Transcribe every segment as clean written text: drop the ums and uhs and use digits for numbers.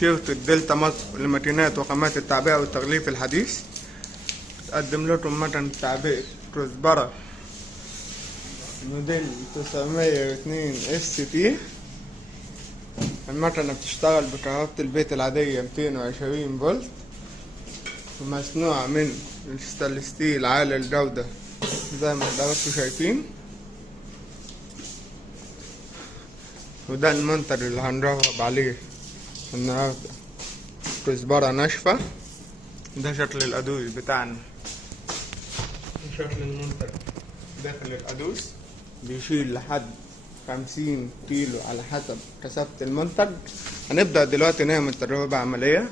شركة دلتا مصر لماكينات وخامات التعبئة والتغليف الحديث تقدم لكم مكنة تعبئة كزبرة موديل 902 اس تي. المكنة بتشتغل بكهرباء البيت العادية 220 فولت، ومصنوعة من الستانلس ستيل عالي الجودة زي ما حضراتكم شايفين. وده المنتج اللي هنجرب عليه النهاردة، كزبرة ناشفة. ده شكل القدوس بتاعنا، شكل المنتج داخل القدوس. بيشيل لحد 50 كيلو على حسب كثافة المنتج. هنبدأ دلوقتي نعمل تجربة عملية.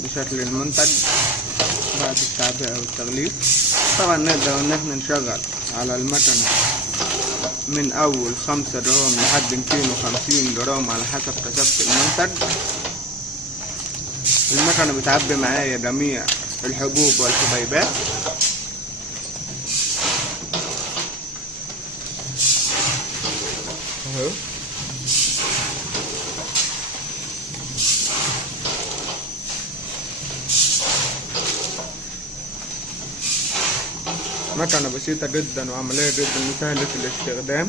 بشكل المنتج بعد التعبئة والتغليف. طبعا نقدر ان احنا نشغل على المكنة من اول 5 جرام لحد 250 جرام على حسب كثافة المنتج. المكنة بتعبي معايا جميع الحبوب والحبيبات. اهو مكنة بسيطة جدا وعملية جدا وسهلة الاستخدام،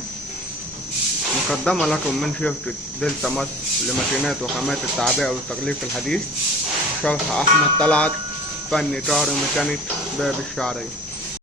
مقدمة لكم من شركة دلتا مصر لماكينات وخامات التعبئة والتغليف الحديث. شرح أحمد طلعت، فني كهرباء ميكانيك باب الشعرية.